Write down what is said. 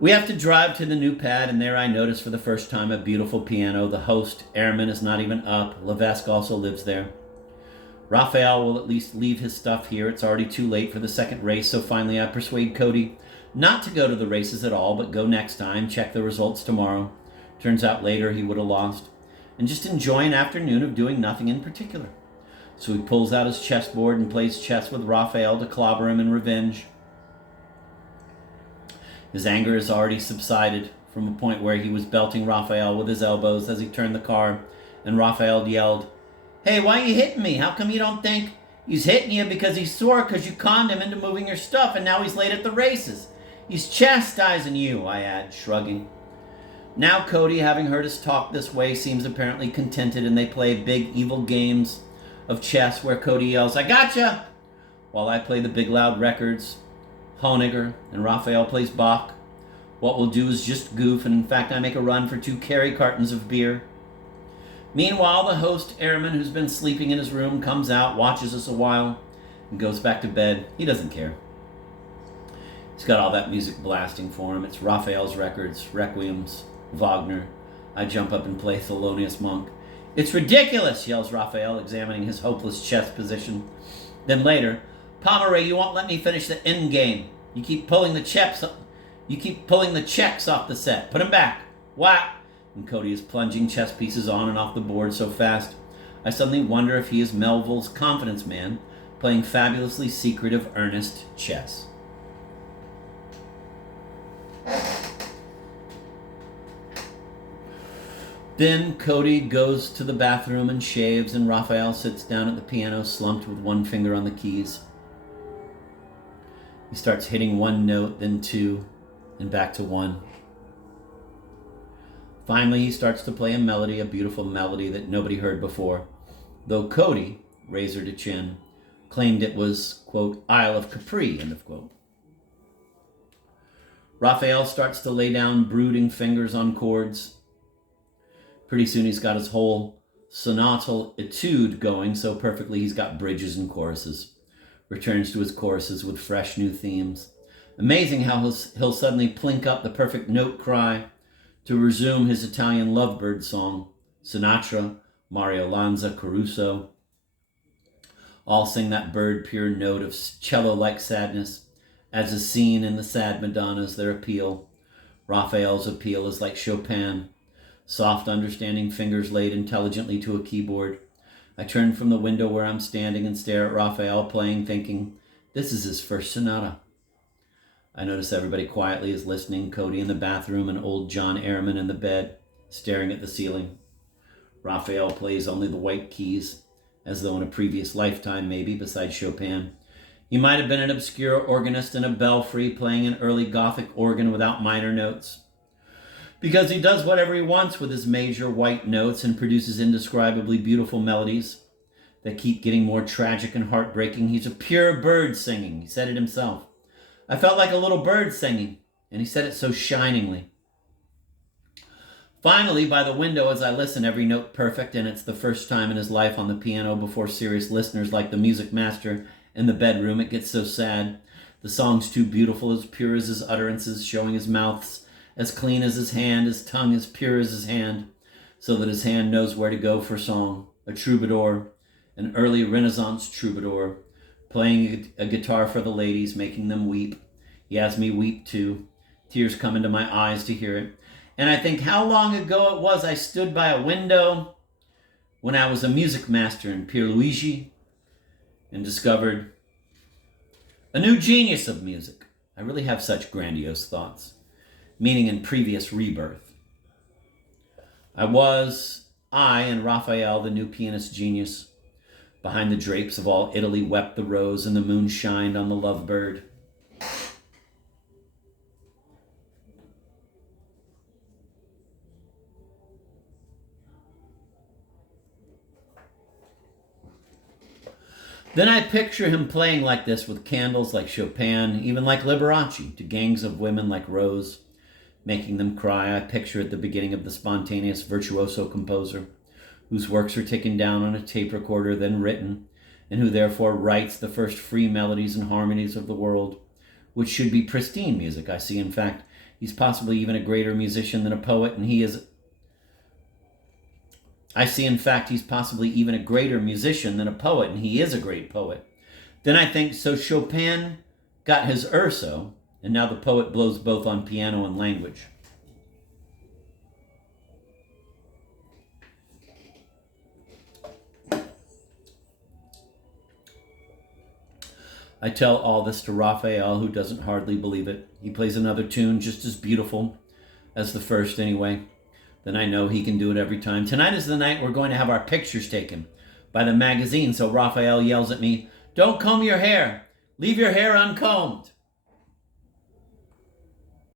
We have to drive to the new pad, and there I notice for the first time a beautiful piano. The host, Airman, is not even up. Levesque also lives there. Raphael will at least leave his stuff here. It's already too late for the second race, so finally I persuade Cody not to go to the races at all, but go next time, check the results tomorrow. Turns out later he would have lost, and just enjoy an afternoon of doing nothing in particular. So he pulls out his chessboard and plays chess with Raphael to clobber him in revenge. His anger has already subsided from a point where he was belting Raphael with his elbows as he turned the car, and Raphael yelled, "Hey, why you hitting me? How come you don't think he's hitting you because he's sore because you conned him into moving your stuff and now he's late at the races? He's chastising you," I add, shrugging. Now Cody, having heard us talk this way, seems apparently contented, and they play big evil games of chess where Cody yells, "I gotcha!" while I play the big loud records, Honegger, and Raphael plays Bach. What we'll do is just goof, and in fact I make a run for 2 carry cartons of beer. Meanwhile, the host, Airman, who's been sleeping in his room, comes out, watches us a while, and goes back to bed. He doesn't care. He's got all that music blasting for him. It's Raphael's records, Requiems, Wagner. I jump up and play Thelonious Monk. "It's ridiculous," yells Raphael, examining his hopeless chess position. Then later, "Pomeroy, you won't let me finish the end game. You keep pulling the checks off the set. Put them back. Whack!" And Cody is plunging chess pieces on and off the board so fast, I suddenly wonder if he is Melville's confidence man, playing fabulously secretive, earnest chess. Then Cody goes to the bathroom and shaves, and Raphael sits down at the piano, slumped with one finger on the keys. He starts hitting one note, then 2, and back to 1. Finally, he starts to play a melody, a beautiful melody that nobody heard before, though Cody, razor to chin, claimed it was, quote, Isle of Capri, end of quote. Raphael starts to lay down brooding fingers on chords. Pretty soon he's got his whole sonatal etude going so perfectly he's got bridges and choruses. Returns to his choruses with fresh new themes. Amazing how he'll suddenly plink up the perfect note cry to resume his Italian lovebird song. Sinatra, Mario Lanza, Caruso all sing that bird pure note of cello-like sadness, as is seen in the sad Madonnas, their appeal. Raphael's appeal is like Chopin. Soft, understanding fingers laid intelligently to a keyboard. I turn from the window where I'm standing and stare at Raphael playing, thinking, this is his first sonata. I notice everybody quietly is listening, Cody in the bathroom and old John Ehrman in the bed, staring at the ceiling. Raphael plays only the white keys, as though in a previous lifetime maybe, besides Chopin. He might have been an obscure organist in a belfry playing an early Gothic organ without minor notes. Because he does whatever he wants with his major white notes and produces indescribably beautiful melodies that keep getting more tragic and heartbreaking. He's a pure bird singing. He said it himself. I felt like a little bird singing, and he said it so shiningly. Finally, by the window as I listen, every note perfect, and it's the first time in his life on the piano before serious listeners like the music master in the bedroom. It gets so sad. The song's too beautiful, as pure as his utterances, showing his mouth's as clean as his hand, his tongue as pure as his hand, so that his hand knows where to go for song. A troubadour, an early Renaissance troubadour, playing a guitar for the ladies, making them weep. He has me weep too. Tears come into my eyes to hear it. And I think how long ago it was I stood by a window when I was a music master in Pierluigi and discovered a new genius of music. I really have such grandiose thoughts, meaning in previous rebirth. I and Raphael, the new pianist genius. Behind the drapes of all Italy wept the rose, and the moon shined on the lovebird. Then I picture him playing like this with candles like Chopin, even like Liberace, to gangs of women like Rose, making them cry. I picture at the beginning of the spontaneous virtuoso composer, whose works are taken down on a tape recorder, then written, and who therefore writes the first free melodies and harmonies of the world, which should be pristine music. I see, in fact, He's possibly even a greater musician than a poet, and he is. I see, in fact, he's possibly even a greater musician than a poet, and he is a great poet. Then I think, so Chopin got his Urso, and now the poet blows both on piano and language. I tell all this to Raphael, who doesn't hardly believe it. He plays another tune just as beautiful as the first anyway. Then I know he can do it every time. Tonight is the night we're going to have our pictures taken by the magazine, so Raphael yells at me, "Don't comb your hair. Leave your hair uncombed."